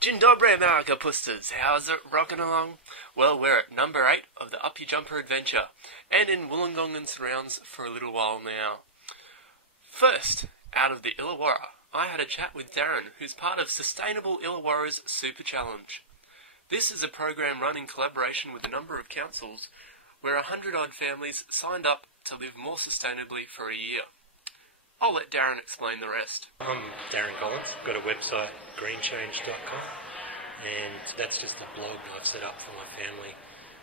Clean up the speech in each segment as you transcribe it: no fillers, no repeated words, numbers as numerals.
Dzień dobry, America Pusters. How's it rocking along? Well, we're at number 8 of the Up Your Jumper adventure, and in Wollongong and surrounds for a little while now. First, out of the Illawarra, I had a chat with Darren, who's part of Sustainable Illawarras Super Challenge. This is a program run in collaboration with a number of councils, where 100-odd families signed up to live more sustainably for a year. I'll let Darren explain the rest. I'm Darren Collins. I've got a website, greenchange.com, and that's just a blog I've set up for my family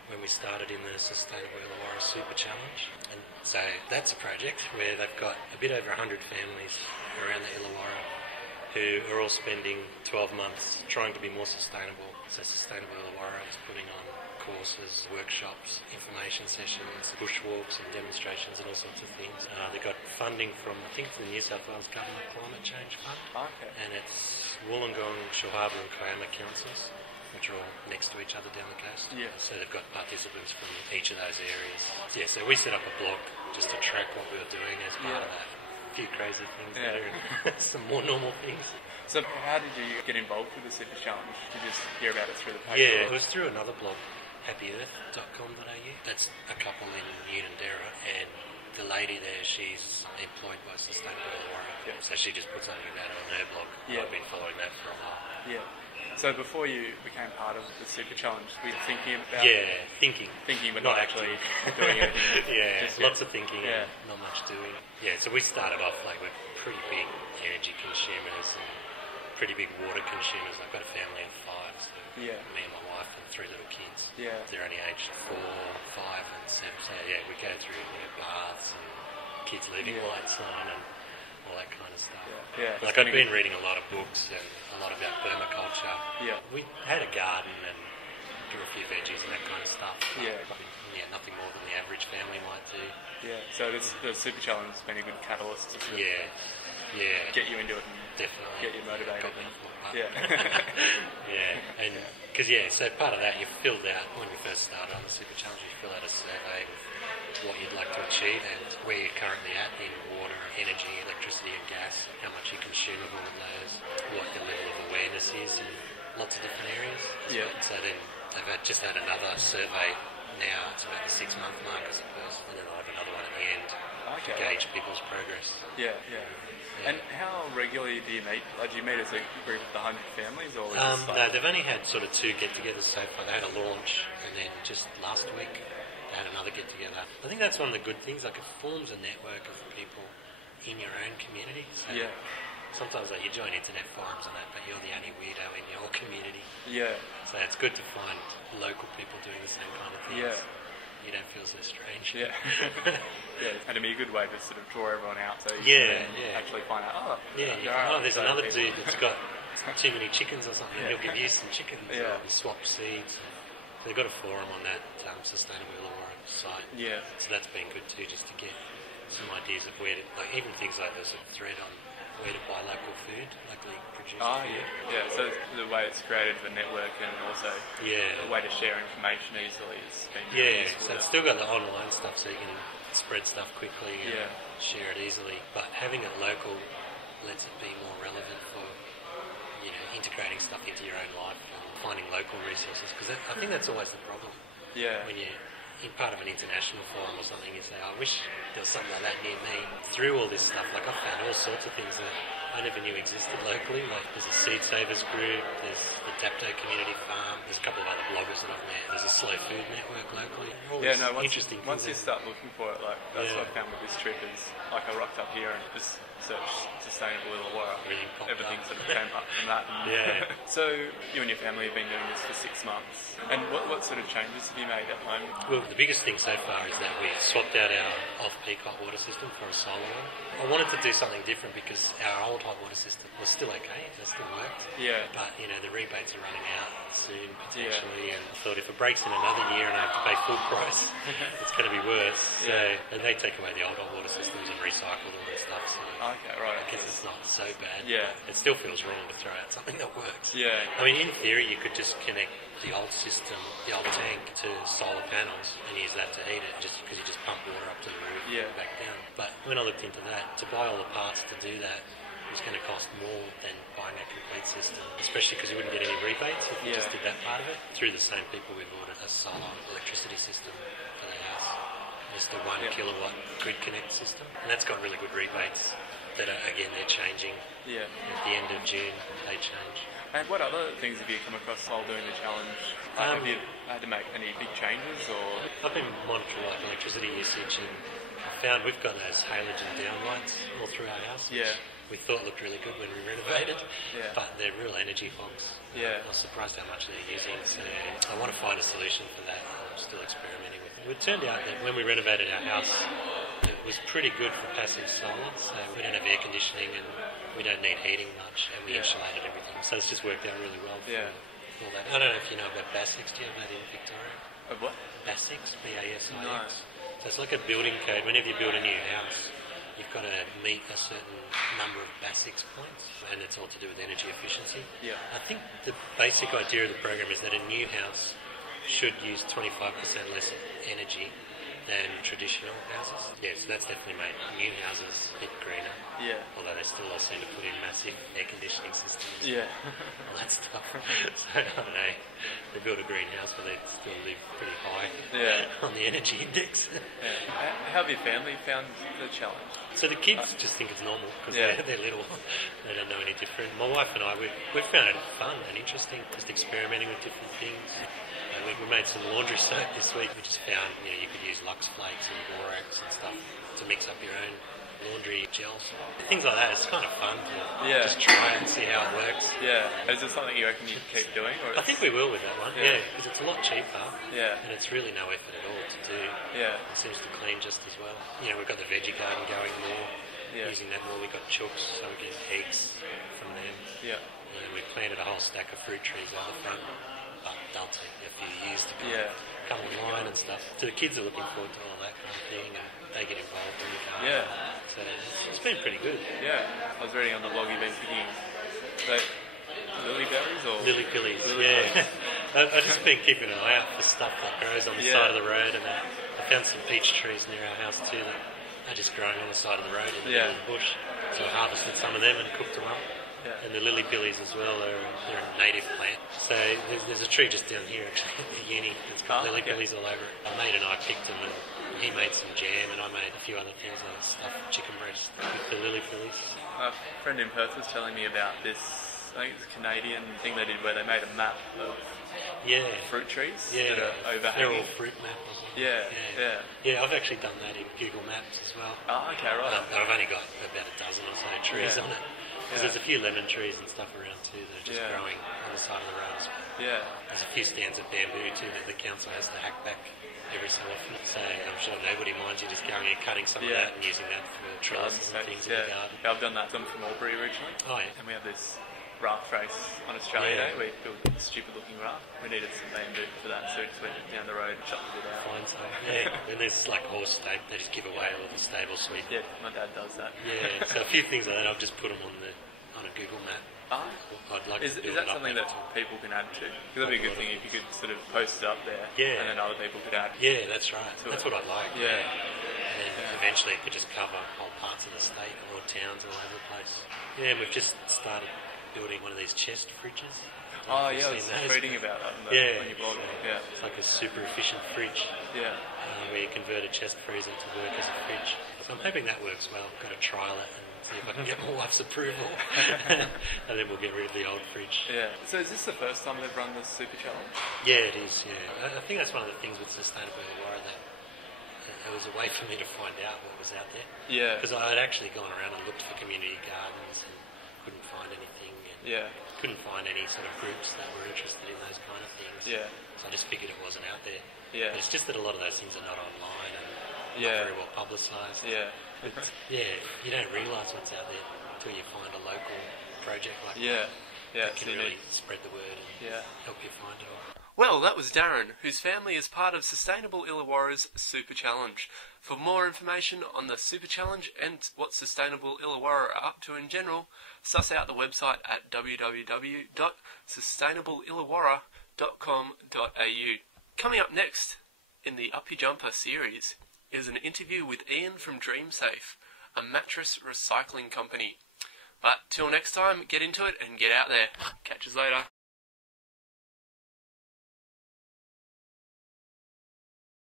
when we started in the Sustainable Illawarras Super Challenge. And so that's a project where they've got a bit over 100 families around the Illawarra who are all spending 12 months trying to be more sustainable. So Sustainable Illawarra is putting on courses, workshops, information sessions, bushwalks and demonstrations and all sorts of things. They got funding from, I think, the New South Wales Government Climate Change Fund. Okay. And it's Wollongong, Shawharbour and Kiama councils, which are all next to each other down the coast. Yeah. So they've got participants from each of those areas. So, yeah, so we set up a blog just to track what we were doing as part of that. A few crazy things there and some more normal things. So how did you get involved with the Super Challenge? Did you just hear about it through the paper? Yeah, it was through another blog, happyearth.com.au. That's a couple in Unanderra, and the lady there, she's employed by Sustainable Illawarra. Yeah. So she just puts something about it on her blog. Yeah. I've been following that for a while. Yeah. So before you became part of the Super Challenge, were you thinking about... Yeah, thinking. Thinking, but not actually doing anything. Yeah, lots of thinking and not much doing. Yeah, so we started off like with pretty big energy consumers and pretty big water consumers. I've got a family of 5, so me and my wife and 3 little kids. Yeah. They're only aged 4, 5 and 7. So yeah, we go through baths and kids leaving lights on and all that kind of stuff. Yeah. Like I've been reading a lot of books and a lot about permaculture. Yeah. We had a garden and grew a few veggies and that kind of stuff. Yeah. Nothing more than the average family might do. Yeah. So the Super Challenge has been a good catalyst to sort of get you into it and definitely get you motivated. And because so part of that you filled out when we first started on the Super Challenge. You fill out a survey with what you'd like to achieve and where you're currently at in water, energy, electricity and gas, how much you consume of all of those, what the level of awareness is in lots of different areas. Yeah. So then they've just had another survey now. It's about the 6-month mark, I suppose, and then they'll have another one at the end to gauge people's progress. Yeah. And how regularly do you meet? Do you meet as a group of the 100 families? Or no, they've only had sort of 2 get-togethers so far. They had a launch, and then just last week they had another get-together. I think that's one of the good things. Like, it forms a network of people in your own community. So sometimes you join internet forums and that, but you're the only weirdo in your community. Yeah. So it's good to find local people doing the same kind of things. Yeah. You don't feel so strange. Yeah. And it'd be a good way to sort of draw everyone out so you can actually find out, there's another dude that's got too many chickens or something. He'll give you some chickens or swap seeds. So they've got a forum on that Sustainable Illawarras site. Yeah. So that's been good too, just to get some ideas of where to, like even things like there's a thread on where to buy local food, locally produced food. Yeah, so the way it's created the network and also the way to share information easily is been really useful. So it's still got the online stuff so you can spread stuff quickly and share it easily, but having it local lets it be more relevant for integrating stuff into your own life and finding local resources, because I think that's always the problem. Yeah. When you're in part of an international forum or something, you say, I wish there was something like that near me. Through all this stuff, like I've found all sorts of things that I never knew existed locally. Like there's a Seed Savers group, there's the Dapto Community Farm, there's a couple of other bloggers that I've met, there's a Slow Food Network locally. Once you start looking for it, like that's what I found with this trip is, like I rocked up here and just searched Sustainable Illawarra. Everything sort of came up from that. So you and your family have been doing this for 6 months. And what sort of changes have you made at home? Well, the biggest thing so far is that we swapped out our off-peak hot water system for a solar one. I wanted to do something different because our old hot water system was still okay, it still worked. Yeah. But, the rebates are running out soon, potentially, and I thought if it breaks in another year and I have to pay full price, it's going to be worse. So they take away the old hot water systems and recycle them and stuff, so I guess it's not so bad. Yeah. It still feels wrong to throw out something that works. Yeah. I mean, in theory, you could just connect the old system, the old tank, to solar panels and use that to heat it, just because you just pump water up to the roof and back down. But when I looked into that, to buy all the parts to do that, was going to cost more than buying a complete system, especially because you wouldn't get any rebates if you just did that part of it. Through the same people, we've ordered a solar electricity system for the house. It's the 1 kilowatt grid connect system, and that's got really good rebates that are, again, they're changing. Yeah. At the end of June, they change. And what other things have you come across while doing the challenge? Have you had to make any big changes, or...? I've been monitoring electricity usage, and I found we've got those halogen downlights all through our house. Yeah. We thought looked really good when we renovated, but they're real energy hogs. Yeah. I was surprised how much they're using, so I want to find a solution for that. I'm still experimenting with it. It turned out that when we renovated our house, it was pretty good for passive solar, so we don't have air conditioning and we don't need heating much, and we insulated everything. So it's just worked out really well for all that. I don't know if you know about BASIX. Do you have that in Victoria? What? BASIX, BASIX. No. So it's like a building code. Whenever you build a new house, you've got to meet a certain number of BASIX points, and it's all to do with energy efficiency. Yeah. I think the basic idea of the program is that a new house should use 25% less energy than traditional houses. Yeah, so that's definitely made new houses a bit greener. Yeah. Although they still all seem to put in massive air conditioning systems. Yeah. All that stuff. So, I don't know. They build a greenhouse, but they still live pretty high on the energy index. How have your family found the challenge? So the kids just think it's normal because they're little. They don't know any different. My wife and I, we found it fun and interesting, just experimenting with different things. We made some laundry soap this week. We just found, you could use Lux Flakes and borax and stuff to mix up your own laundry gels. Things like that. It's kind of fun to just try and see how it works. Yeah. Is this something you reckon you'd keep doing? Or I think we will with that one. Yeah, because it's a lot cheaper. Yeah. And it's really no effort at all to do. Yeah. It seems to clean just as well. We've got the veggie garden going more. Yeah. Using that more. We've got chooks, so we get eggs from them. Yeah. And we planted a whole stack of fruit trees out the front. But they'll take a few years to come online and stuff. So the kids are looking forward to all that kind of thing, and they get involved in the garden. Yeah. So it's been pretty good. Yeah. I was reading on the blog you've been picking lily berries or... Lily pillies, I've just been keeping an eye out for stuff that grows on the side of the road, and I found some peach trees near our house too that are just growing on the side of the road in the middle of the bush. So I harvested some of them and cooked them up. Yeah. And the lily pillies as well, they're a native plant. So there's a tree just down here actually at the uni. It's got lily pillies all over it. My mate and I picked them, and he made some jam, and I made a few other things like stuffed chicken breast with the lily pillies. A friend in Perth was telling me about this, I think it's a Canadian thing they did where they made a map of fruit trees that are overhanging. They're all fruit map. Yeah, I've actually done that in Google Maps as well. Oh, okay, right. I've only got about a dozen or so trees on it. Because there's a few lemon trees and stuff around too that are just growing on the side of the roads. Yeah. There's a few stands of bamboo too that the council has to hack back every so often. So I'm sure nobody minds you just going and cutting some of that and using that for trellis and things in the garden. Yeah, I've done that. I'm from Albury originally. Oh yeah. And we have this raft race on Australia Day. We built a stupid looking raft. We needed some bamboo for that, so we just went down the road and shut it out. Fine, so and there's like horse stable. They just give away all the stable suite. Yeah, my dad does that. Yeah, so a few things like that. I've just put them on a Google map. I'd like is that something that people can add to? Because that'd be a good thing if you could sort of post it up there, and then other people could add. Yeah, that's right. That's what I'd like. Yeah. And then eventually it could just cover whole parts of the state or towns all over the place. Yeah, and we've just started building one of these chest fridges. Oh yeah, I was reading about that on your blog. Yeah. It's like a super efficient fridge. Yeah. Where you convert a chest freezer to work as a fridge. So I'm hoping that works well. I've got to trial it and see if I can get my wife's approval. And then we'll get rid of the old fridge. Yeah. So is this the first time they've run the Super Challenge? Yeah, it is, I think that's one of the things with Sustainable Illawarra that it was a way for me to find out what was out there. Yeah. Because I had actually gone around and looked for community gardens and couldn't find anything. And couldn't find any sort of groups that were interested in those kind of things. Yeah. So I just figured it wasn't out there. Yeah. But it's just that a lot of those things are not online and not very well publicised. Yeah. But, you don't realise what's out there until you find a local project like that. Yeah. That can really spread the word and help you find it all. Well, that was Darren, whose family is part of Sustainable Illawarras Super Challenge. For more information on the Super Challenge and what Sustainable Illawarra are up to in general, suss out the website at www.sustainableillawarra.com.au. Coming up next in the Up Your Jumper series is an interview with Ian from DreamSafe, a mattress recycling company. But till next time, get into it and get out there. Catch us later.